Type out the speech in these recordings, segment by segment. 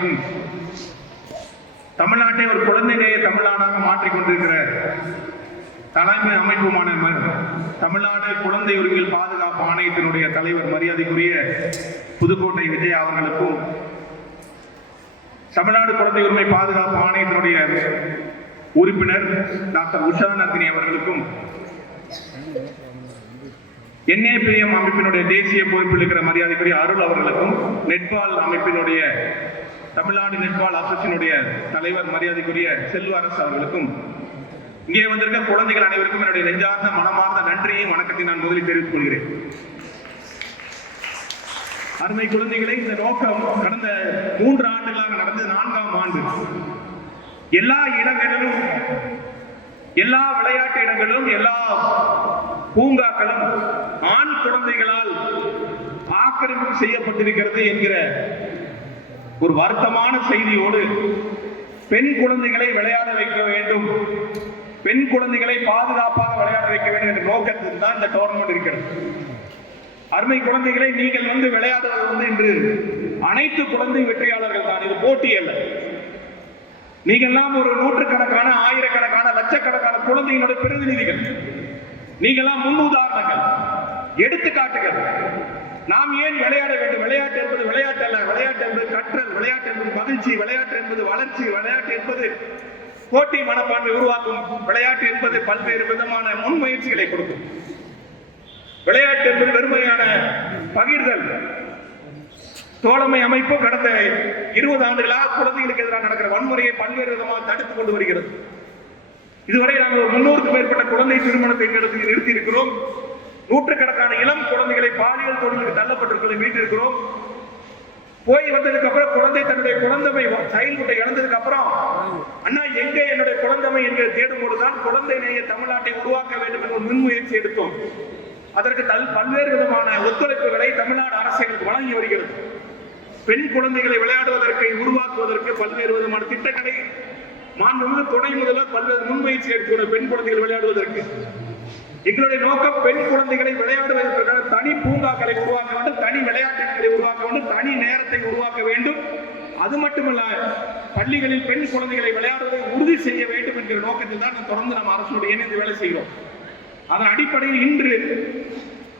அமைப்பும் தமிழ்நாட்டை ஒரு குழந்தைநேய தமிழ்நாடாக மாற்றிக் கொண்டிருக்கிற தலைமை அமைப்புமான தமிழ்நாடு குழந்தை உரிமைகள் பாதுகாப்பு ஆணையத்தினுடைய தலைவர் மரியாதைக்குரிய புதுக்கோட்டை விஜய் அவர்களுக்கும், தமிழ்நாடு குழந்தை உரிமை பாதுகாப்பு ஆணையத்தினுடைய உறுப்பினர் டாக்டர் உஷா நந்தினி அவர்களுக்கும், NAPM அமைப்பினுடைய தேசிய பொறுப்பில் இருக்கிற மரியாதைக்குரிய அருள் அவர்களுக்கும், நெட்பால் அமைப்பினுடைய தமிழ்நாடு நெட்பால் அசோசியேஷனுடைய தலைவர் மரியாதைக்குரிய செல்வ அரசு அவர்களுக்கும், இங்கே வந்திருக்க குழந்தைகள் அனைவருக்கும் என்னுடைய நெஞ்சார்ந்த மனமார்ந்த நன்றியையும் வணக்கத்தை நான் முதலில் தெரிவித்துக் கொள்கிறேன். அருமை குழந்தைகளை, இந்த நோக்கம் கடந்த 3 ஆண்டுகளாக நடந்து 4ஆம் ஆண்டு. எல்லா இடங்களிலும், எல்லா விளையாட்டு இடங்களிலும், எல்லா பூங்காக்களும் ஆண் குழந்தைகளால் ஆக்கிரமிப்பு செய்யப்பட்டிருக்கிறது என்கிற ஒரு வருத்தமான செய்தியோடு பெண் குழந்தைகளை விளையாட வைக்க வேண்டும், பெண் குழந்தைகளை பாதுகாப்பாக விளையாட வைக்க வேண்டும் என்ற நோக்கத்தில் தான் இந்த டோர்னமெண்ட் இருக்கிறது. அருமை குழந்தைகளை, நீங்கள் விளையாடுவது இன்று அனைத்து குழந்தை வெற்றியாளர்கள் தான். இது போட்டி அல்ல. நீங்கள்லாம் ஒரு நூற்றுக்கணக்கான, ஆயிரக்கணக்கான, லட்சக்கணக்கான குழந்தைகளோட பிரதிநிதிகள். நீங்கள்லாம் முன் உதாரணங்கள், எடுத்துக்காட்டுகள். நாம் ஏன் விளையாட வேண்டும்? விளையாட்டு என்பது விளையாட்டு அல்ல. விளையாட்டு என்பது கற்றல், விளையாட்டு என்பது மகிழ்ச்சி, விளையாட்டு என்பது வளர்ச்சி, விளையாட்டு என்பது போட்டி மனப்பான்மை உருவாக்கும், விளையாட்டு என்பது பல்வேறு விதமான முன்முயற்சிகளை கொடுக்கும். விளையாட்டு என்பது வெறுமையான பகிர்தல். தோழமை அமைப்பு கடந்த 20 ஆண்டுகளாக குழந்தைகளுக்கு எதிராக நடக்கிற வன்முறையை பல்வேறு விதமாக தடுத்துக் கொண்டு வருகிறது. இதுவரை நாங்கள் 300க்கும் மேற்பட்ட குழந்தை திருமணத்தை நிறுத்தி இருக்கிறோம். நூற்றுக்கணக்கான இளம் குழந்தைகளை பாலியல் தொழிலுக்கு தள்ளப்பட்டிருப்பதை மீட்டிருக்கிறோம். போய் வந்ததுக்கு அப்புறம் குழந்தை தன்னுடைய குழந்தை சைல்ட்ஹுட்டை இழந்ததுக்கு அப்புறம் அண்ணா எங்கே என்னுடைய குழந்தை என்று தேடும் போதுதான் குழந்தை நேய தமிழ்நாட்டை உருவாக்க வேண்டும் என்ற முன்முயற்சி எடுத்தோம். அதற்கு பல்வேறு விதமான ஒத்துழைப்புகளை தமிழ்நாடு அரசுகளுக்கு வழங்கி வருகிறது. பெண் குழந்தைகளை விளையாடுவதற்கு உருவாக்குவதற்கு பல்வேறு விதமான திட்டங்களை மாண்புமிகு துணை முதல்வர் பல்வேறு முன்முயற்சி எடுத்துள்ள பெண் குழந்தைகள் விளையாடுவதற்கு. எங்களுடைய நோக்கம் பெண் குழந்தைகளை விளையாடுவதற்கான தனி பூங்காக்களை உருவாக்க வேண்டும், தனி விளையாட்டுகளை உருவாக்க வேண்டும், தனி நேரத்தை உருவாக்க வேண்டும். அது மட்டுமல்ல, பள்ளிகளில் பெண் குழந்தைகளை விளையாடுவதை உறுதி செய்ய வேண்டும் என்கிற நோக்கத்தில் தான் தொடர்ந்து நம்ம அரசோடு இணைந்து வேலை செய்கிறோம். அதன் அடிப்படையில் இன்று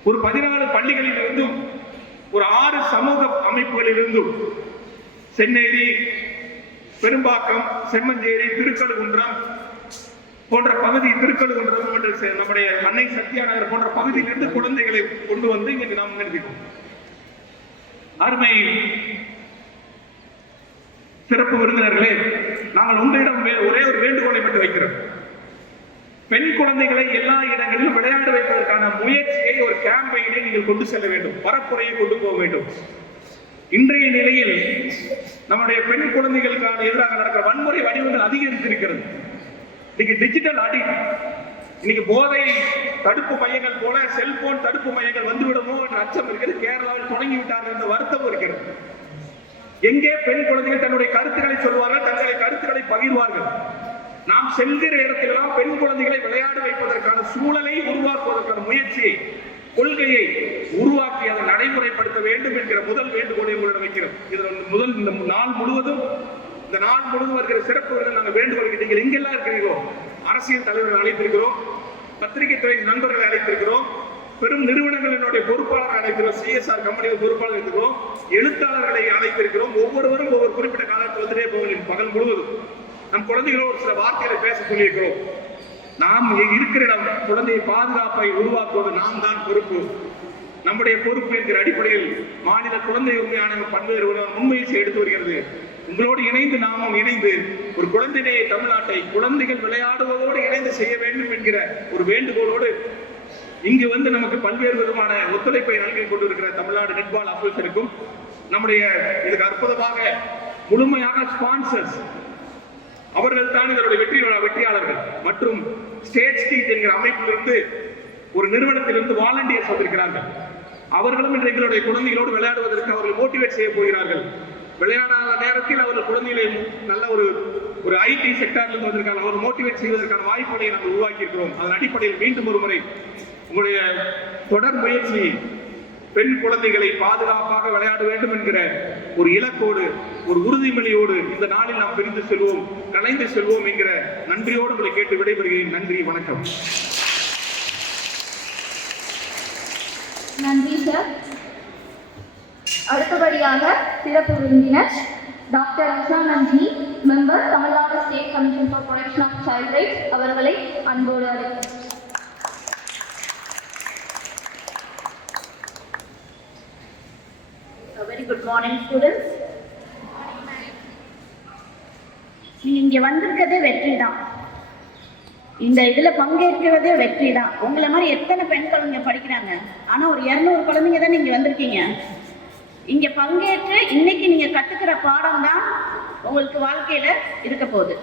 ஒரு 14 பள்ளிகளில் இருந்தும், ஒரு 6 சமூக அமைப்புகளில் இருந்தும், சென்னேரி, பெரும்பாக்கம், செம்மஞ்சேரி, திருக்கழுகுன்றம் போன்ற பகுதி, திருக்கழுகுன்றம் என்று நம்முடைய அன்னை சத்யா நகர் போன்ற பகுதியிலிருந்து குழந்தைகளை கொண்டு வந்து இங்கு நாம் நிறுத்தினோம். அருமை சிறப்பு விருந்தினர்களே, நாங்கள் உங்களிடம் ஒரே ஒரு வேண்டுகோளை மட்டும் வைக்கிறோம். பெண் குழந்தைகளை எல்லா இடங்களிலும் விளையாட வைப்பதற்கான முயற்சியை, ஒரு கேம்பெயினை நீங்கள் கொண்டு செல்ல வேண்டும், பரப்புரையை கொண்டு போக வேண்டும். இன்றைய நிலையில் நம்முடைய பெண் குழந்தைகளுக்கான எதிராக நடக்கிற வன்முறை வடிவங்கள் அதிகரித்திருக்கிறது. இன்னைக்கு டிஜிட்டல் அடிக்ட், இன்னைக்கு போதை தடுப்பு மையங்கள் போல செல்போன் தடுப்பு மையங்கள் வந்துவிடுமோ என்ற அச்சம் இருக்கிறது. கேரளாவில் தொடங்கி விட்டார்கள் என்ற வருத்தம் இருக்கிறது. எங்கே பெண் குழந்தைகள் தன்னுடைய கருத்துக்களை சொல்வார்கள், தங்களுடைய கருத்துக்களை பகிர்வார்கள். நாம் செல்கிற இடத்திலெல்லாம் பெண் குழந்தைகளை விளையாட வைப்பதற்கான சூழலை உருவாக்குவதற்கான முயற்சியை, கொள்கையை உருவாக்கி அதை நடைமுறைப்படுத்த வேண்டும் என்கிற முதல் வேண்டுகோளை உங்களிடம் வைக்கிறோம். இதில் இந்த நாள் முழுவதும் வருகிற சிறப்பு விருது நாங்கள் வேண்டுகோள், நீங்கள் எங்கெல்லாம் இருக்கிறீர்களோ அரசியல் தலைவர்கள் அழைத்திருக்கிறோம், பத்திரிகை துறை நண்பர்களை அழைத்திருக்கிறோம், பெரும் நிறுவனங்களினுடைய பொறுப்பாளர்கள் அழைத்திருக்கிறோம், CSR கம்பெனிகள் பொறுப்பாளர் இருக்கிறோம், எழுத்தாளர்களை அழைத்திருக்கிறோம். ஒவ்வொருவரும் ஒவ்வொரு குறிப்பிட்ட காலத்தில் வந்துட்டே போகிறோம். பகல் முழுவதும் நம் குழந்தைகளோடு சில வார்த்தைகளை பேச சொல்லியிருக்கிறோம். நாம் இருக்கிற இடம் குழந்தையை பாதுகாப்பை உருவாக்குவது நாம் தான் பொறுப்பு. நம்முடைய பொறுப்பு என்கிற அடிப்படையில் மாநில குழந்தை உரிமை ஆணையம் பல்வேறு முன்முயற்சி எடுத்து வருகிறது. உங்களோடு இணைந்து நாமும் இணைந்து ஒரு குழந்தைநேய தமிழ்நாட்டை குழந்தைகள் விளையாடுவதோடு இணைந்து செய்ய வேண்டும் என்கிற ஒரு வேண்டுகோளோடு இங்கு நமக்கு பல்வேறு விதமான ஒத்துழைப்பை நல்கி கொண்டிருக்கிற தமிழ்நாடு நெட்பால் அசோசியேஷனுக்கும், நம்முடைய இதுக்கு அற்புதமாக முழுமையாக ஸ்பான்சர்ஸ் அவர்கள் தான் இதனுடைய வெற்றியாளர்கள் மற்றும் ஸ்டேட் ஸ்ட்ரீட் என்கிற அமைப்பிலிருந்து ஒரு நிறுவனத்திலிருந்து வாலண்டியர்ஸ் வந்திருக்கிறார்கள். அவர்களும் இன்று எங்களுடைய குழந்தைகளோடு விளையாடுவதற்கு அவர்கள் மோட்டிவேட் செய்ய போகிறார்கள். விளையாடாத நேரத்தில் அவர்கள் குழந்தைகளை நல்ல ஒரு IT செக்டாரிலிருந்து வந்திருக்காங்க. அவர் மோட்டிவேட் செய்வதற்கான வாய்ப்புகளை நாங்கள் உருவாக்கி இருக்கிறோம். அதன் அடிப்படையில் மீண்டும் ஒரு முறை உங்களுடைய தொடர் முயற்சி பெண் குழந்தைகளை பாதுகாப்பாக விளையாட வேண்டும் என்கிற ஒரு இலக்கோடு, ஒரு உறுதிமொழியோடு இந்த நாளில் நாம் பிரிந்து செல்வோம், கலைந்து செல்வோம் என்கிற நன்றியோடு உங்களை கேட்டு விடைபெறுகிறேன். நன்றி, வணக்கம். நன்றி சார். அடுத்தபடியாக சிறப்பு விருந்தினர் doctor Ushanandhi, member Tamil Nadu state commission for protection of child rights அவர்களை அன்போடு அழைக்கிறேன். Very good morning students. நீங்க இங்க வந்திருக்கிறதே வெற்றி தான். இந்த இதுல பங்கேற்கிறதே வெற்றி தான். உங்களை மாதிரி எத்தனை பெண் குழந்தைங்க படிக்கிறாங்க, ஆனா ஒரு 200 குழந்தைங்க தான் நீங்க வந்திருக்கீங்க. இங்க பங்கேற்று இன்னைக்கு நீங்க கத்துக்கிற பாடம் தான் உங்களுக்கு வாழ்க்கையில இருக்க போகுது.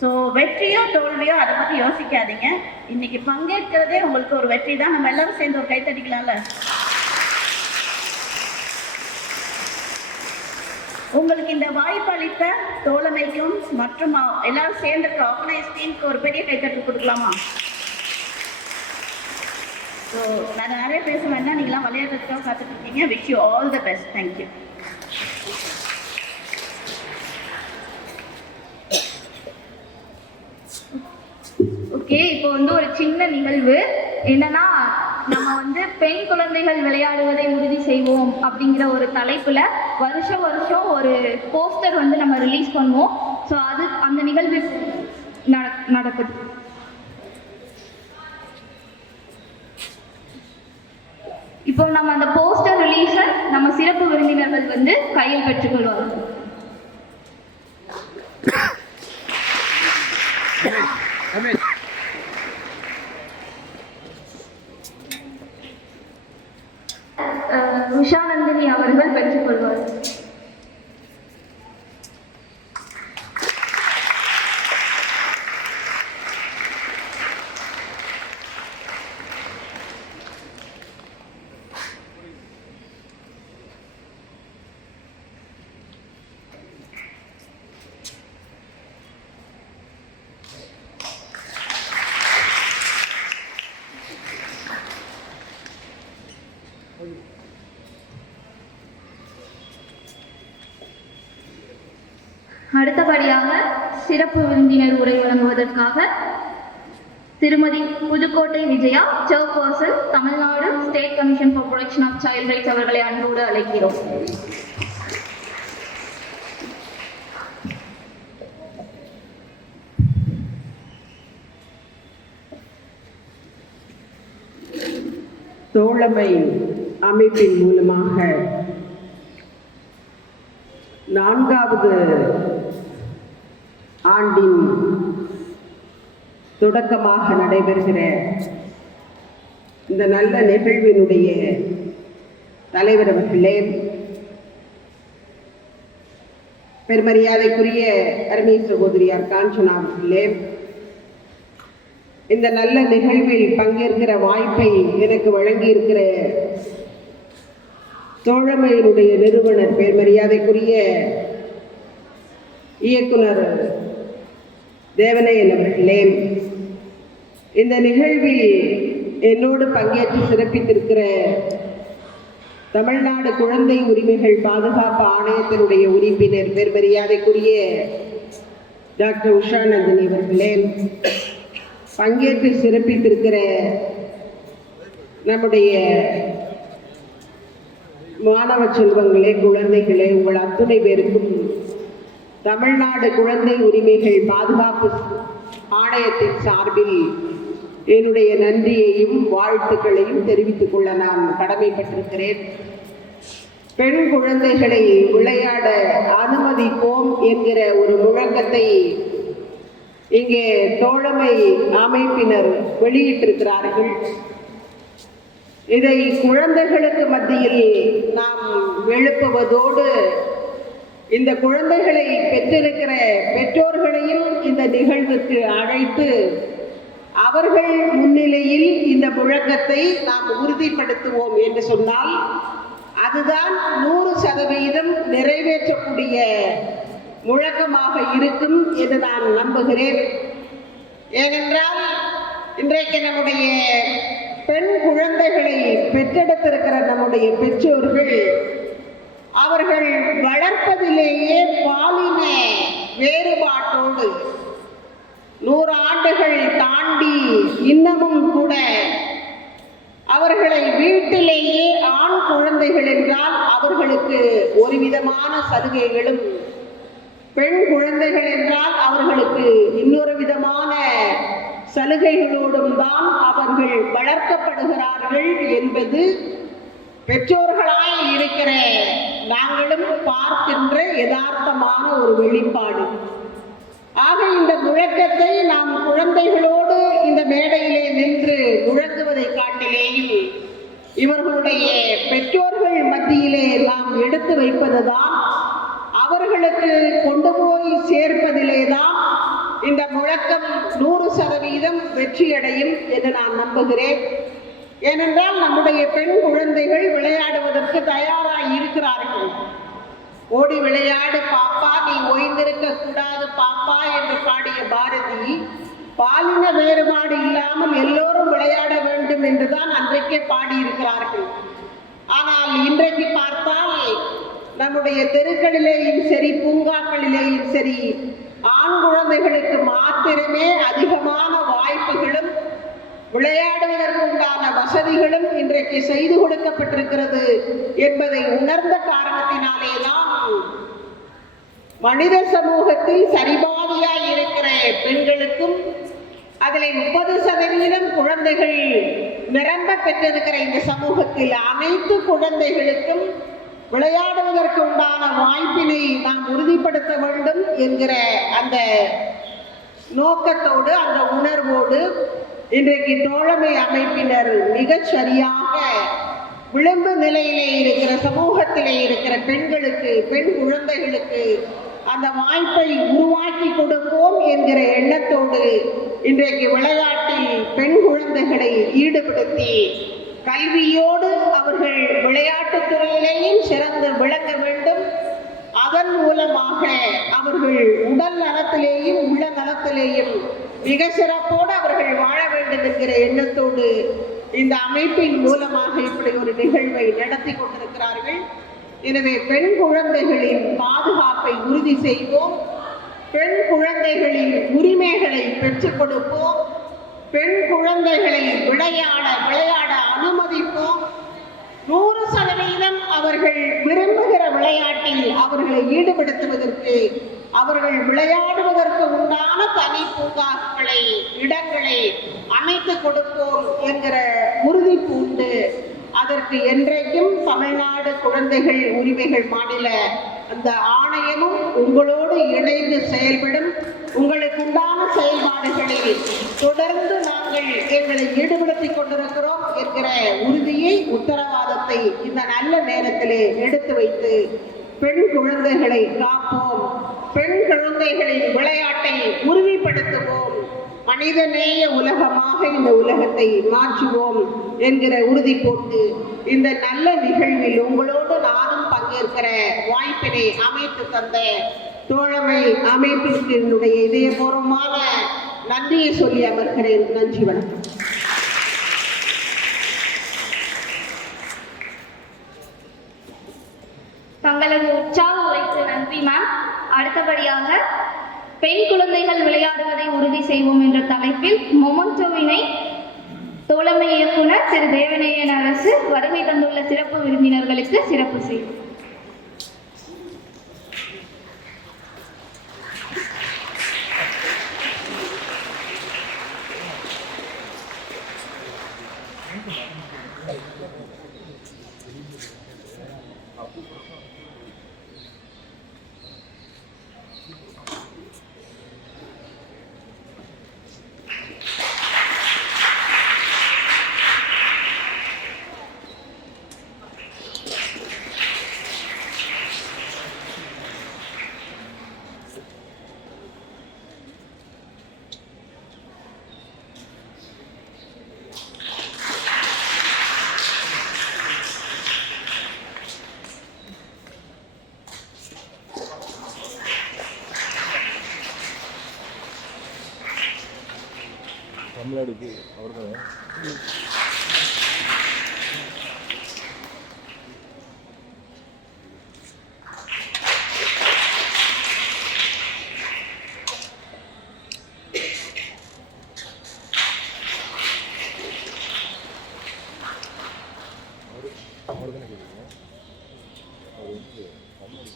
ஸோ வெற்றியோ தோல்வியோ அதை பத்தி யோசிக்காதீங்க. இன்னைக்கு பங்கேற்கிறதே உங்களுக்கு ஒரு வெற்றி தான். நம்ம எல்லாரும் சேர்ந்து ஒரு கைத்தடிக்கலாம்ல. உங்களுக்கு இந்த வாய்ப்பு அளித்த தோழமைக்கும் மற்றும் எல்லாரும் சேர்ந்திருக்க ஆர்கனைஸ் டீமுக்கு ஒரு பெரிய கைத்தட்டு கொடுக்கலாமா? ஸோ நான் நிறைய பேச வேண்டாம், நீங்களாம் விளையாடுறதுக்காக காத்துட்டு இருக்கீங்க. Wish you all the best. Thank you. Okay, இப்போ ஒரு சின்ன நிகழ்வு என்னன்னா, நம்ம பெண் குழந்தைகள் விளையாடுவதை உறுதி செய்வோம் அப்படிங்கிற ஒரு தலைப்புல வருஷம் ஒரு போஸ்டர் நம்ம ரிலீஸ் பண்ணுவோம். ஸோ அது அந்த நிகழ்வு நடக்குது. இப்போ நம்ம அந்த போஸ்டர் ரிலீஸ நம்ம சிறப்பு விருந்தினர்கள் கையில் பெற்றுக்கொள்வாங்க. உஷாநந்தினி அவர்கள் பெற்றுக்கொள்வார். அடுத்தபடியாக சிறப்பு விருந்தினர் உரை வழங்குவதற்காக திருமதி Pudukkottai Vijaya, chairperson, Tamil Nadu state commission for protection of child rights அவர்களை அன்போடு அழைக்கிறோம். தோழமை அமைப்பின் மூலமாக 4வது ஆண்டின் தொடக்கமாக நடைபெறுகிற இந்த நல்ல நிகழ்வினுடைய தலைவர் அவர்களே, பெருமரியாதைக்குரிய அருமை சகோதரியார் காஞ்சனா அவர்களே, இந்த நல்ல நிகழ்வில் பங்கேற்கிற வாய்ப்பை எனக்கு வழங்கியிருக்கிற தோழமையினுடைய நிறுவனர் பெருமரியாதைக்குரிய இயக்குனர் தேவனையன் அவர்களே, இந்த நிகழ்வில் என்னோடு பங்கேற்று சிறப்பித்திருக்கிற தமிழ்நாடு குழந்தை உரிமைகள் பாதுகாப்பு ஆணையத்தினுடைய உறுப்பினர் பெருமரியாதைக்குரிய டாக்டர் உஷாநந்தினி அவர்களே, பங்கேற்று சிறப்பித்திருக்கிற நம்முடைய மாணவ செல்வங்களே, குழந்தைகளே, உங்கள் அத்துணை பேருக்கும் தமிழ்நாடு குழந்தை உரிமைகள் பாதுகாப்பு ஆணையத்தின் சார்பில் என்னுடைய நன்றியையும் வாழ்த்துக்களையும் தெரிவித்துக் கொள்ள நான் கடமைப்பட்டிருக்கிறேன். பெண் குழந்தைகளை விளையாட அனுமதிப்போம் என்கிற ஒரு முழக்கத்தை இங்கே தோழமை அமைப்பினர் வெளியிட்டிருக்கிறார்கள். இதை குழந்தைகளுக்கு மத்தியில் நாம் எழுப்புவதோடு இந்த குழந்தைகளை பெற்றிருக்கிற பெற்றோர்களையும் இந்த நிகழ்வுக்கு அழைத்து அவர்கள் முன்னிலையில் இந்த முழக்கத்தை நாம் உறுதிப்படுத்துவோம் என்று சொன்னால் அதுதான் 100% நிறைவேற்றக்கூடிய முழக்கமாக இருக்கும் என்று நான் நம்புகிறேன். ஏனென்றால் இன்றைக்கு நம்முடைய பெண் குழந்தைகளை பெற்றெடுத்திருக்கிற நம்முடைய பெற்றோர்கள் அவர்கள் வளர்ப்பதிலேயே பாலின வேறுபாட்டோடு 100 ஆண்டுகள் தாண்டி இன்னமும் கூட அவர்களை வீட்டிலேயே ஆண் குழந்தைகள் என்றால் அவர்களுக்கு ஒரு விதமான சலுகைகளும், பெண் குழந்தைகள் என்றால் அவர்களுக்கு இன்னொரு விதமான சலுகைகளோடும் தான் அவர்கள் வளர்க்கப்படுகிறார்கள் என்பது பெற்றோர்களாய் இருக்கிற நாங்களும் பார்க்கின்ற யதார்த்தமான ஒரு வெளிப்பாடு. ஆக இந்த முழக்கத்தை நாம் குழந்தைகளோடு இந்த மேடையிலே நின்று முழங்குவதை காட்டிலேயும் இவர்களுடைய பெற்றோர்கள் மத்தியிலே நாம் எடுத்து வைப்பதுதான், அவர்களுக்கு கொண்டு போய் சேர்ப்பதிலே தான் இந்த முழக்கம் 100% வெற்றியடையும் என்று நான் நம்புகிறேன். ஏனென்றால் நம்முடைய பெண் குழந்தைகள் விளையாடுவதற்கு தயாராக இருக்கிறார்கள். ஓடி விளையாடு பாப்பா, நீ ஓய்ந்திருக்க கூடாது பாப்பா என்று பாடிய பாரதி பாலின வேறுபாடு இல்லாமல் எல்லோரும் விளையாட வேண்டும் என்றுதான் அன்றைக்கே பாடியிருக்கிறார்கள். ஆனால் இன்றைக்கு பார்த்தால் நம்முடைய தெருக்களிலேயும் சரி, பூங்காக்களிலேயும் சரி, ஆண் குழந்தைகளுக்கு மாத்திரமே அதிகமான வாய்ப்புகளும் விளையாடுவதற்குண்டான வசதிகளும் இன்றைக்கு செய்து கொடுக்கப்பட்டிருக்கிறது என்பதை உணர்ந்த காரணத்தினாலே தான் மனித சமூகத்தில் சரிபாதியாய் இருக்கிற பெண்களுக்கும் அதில் 30% குழந்தைகள் நிரம்ப பெற்றிருக்கிற இந்த சமூகத்தில் அனைத்து குழந்தைகளுக்கும் விளையாடுவதற்கு உண்டான வாய்ப்பினை நாம் உறுதிப்படுத்த வேண்டும் என்கிற அந்த நோக்கத்தோடு, அந்த உணர்வோடு இன்றைக்கு தோழமை அமைப்பினர் மிக சரியாக விளிம்பு நிலையிலே இருக்கிற சமூகத்திலே இருக்கிற பெண்களுக்கு, பெண் குழந்தைகளுக்கு அந்த வாய்ப்பை உருவாக்கி கொடுப்போம் என்கிற எண்ணத்தோடு இன்றைக்கு விளையாட்டில் பெண் குழந்தைகளை ஈடுபடுத்தி கல்வியோடு அவர்கள் விளையாட்டுத் துறையிலேயும் சிறந்து விளங்க வேண்டும். அதன் மூலமாக அவர்கள் உடல் நலத்திலேயும் உள்ள நலத்திலேயும் மிக சிறப்போடு அவர்கள் வாழ வேண்டும் என்கிற எண்ணத்தோடு இந்த அமைப்பின் மூலமாக இப்படி ஒரு நிகழ்வை நடத்தி கொண்டிருக்கிறார்கள். எனவே பெண் குழந்தைகளின் பாதுகாப்பை உறுதி செய்வோம், பெண் குழந்தைகளின் உரிமைகளை பெற்றுக் கொடுப்போம், பெண் குழந்தைகளை விளையாட அனுமதிப்போம். 100% அவர்கள் விரும்புகிற விளையாட்டில் அவர்களை ஈடுபடுத்துவதற்கு, அவர்கள் விளையாடுவதற்கு உண்டான தனி பூங்காக்களை, இடங்களை அமைத்து கொடுப்போம் என்கிற உறுதி பூண்டு அதற்கு என்றைக்கும் தமிழ்நாடு குழந்தைகள் உரிமைகள் மாநில அந்த ஆணையமும் உங்களோடு இணைந்து செயல்படும். உங்களுக்கு உண்டான செயல்பாடுகளில் தொடர்ந்து நாங்கள் எங்களை ஈடுபடுத்திக் கொண்டிருக்கிறோம் என்கிற உறுதியை, உத்தரவாதத்தை இந்த நல்ல நேரத்திலே எடுத்து வைத்து பெண் குழந்தைகளை காப்போம், பெண் குழந்தைகளின் விளையாட்டை உறுதிப்படுத்துவோம், மனிதநேய உலகமாக இந்த உலகத்தை மாற்றுவோம் என்கிற உறுதி போட்டு இந்த நல்ல நிகழ்வில் உங்களோடு நானும் பங்கேற்கிற வாய்ப்பினை அமைத்து தந்த தோழமை அமைப்பிற்கு என்னுடைய இதயபூர்வமான நன்றியை சொல்லி அமர்கிறேன். நன்றி, வணக்கம். தங்களது உற்சாக உரைக்கு நன்றி மேம். அடுத்தபடியாக பெண் குழந்தைகள் விளையாடுவதை உறுதி செய்வோம் என்ற தலைப்பில் மொமெண்டோவினை தோழமை இயக்குனர் திரு தேவநேயன் அரசு வருகை தந்துள்ள சிறப்பு விருந்தினர்களுக்கு சிறப்பு செய்வோம். தமிழ்நாடுக்கு அவர்கள்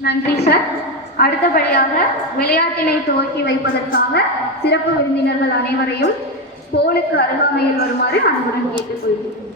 நன்றி சார். அடுத்தபடியாக விளையாட்டினை துவக்கி வைப்பதற்காக சிறப்பு விருந்தினர்கள் அனைவரையும் போலுக்கு அருகாமையில் வருமாறு அன்புடன் கேட்டுக்கொள்கிறேன்.